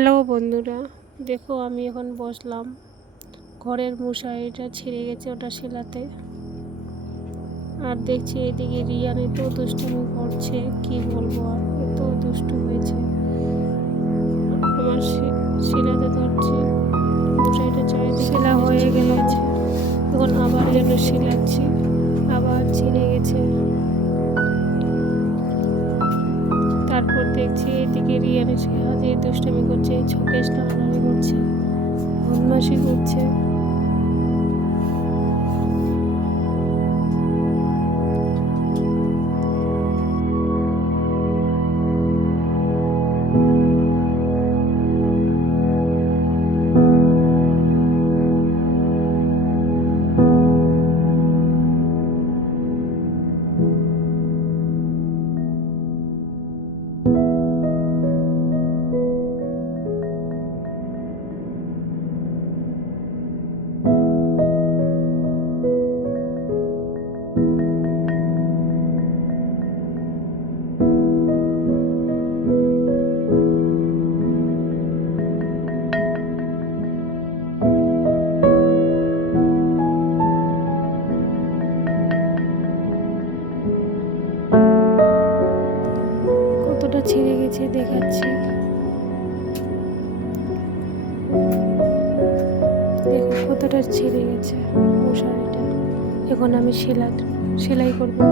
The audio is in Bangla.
হ্যালো বন্ধুরা, দেখো আমি এখন বসলাম। ঘরের মশারিটা ছিঁড়ে গেছে, ওটা সেলাতে। আর দেখছি এদিকে রিয়ান এত দুষ্টুমি করছে, কি বলবো, আর এত দুষ্টু হয়েছে। আমার সেলাতে ধরছে, মশারিটা চারিদিকে সেলা হয়ে গেছে। তখন আবার যেন সেলাচ্ছি, আবার ছিঁড়ে গেছে। তারপর দেখছি এদিকে রিয়ান এসে হাজির দুষ্টামি করছে, চোখে টানাটানি করছে, বদমাশি করছে। কতটা ছিঁড়ে গেছে দেখাচ্ছি, দেখো কতটা ছিঁড়ে গেছে মশারিটা। এখন আমি সেলাই করবো।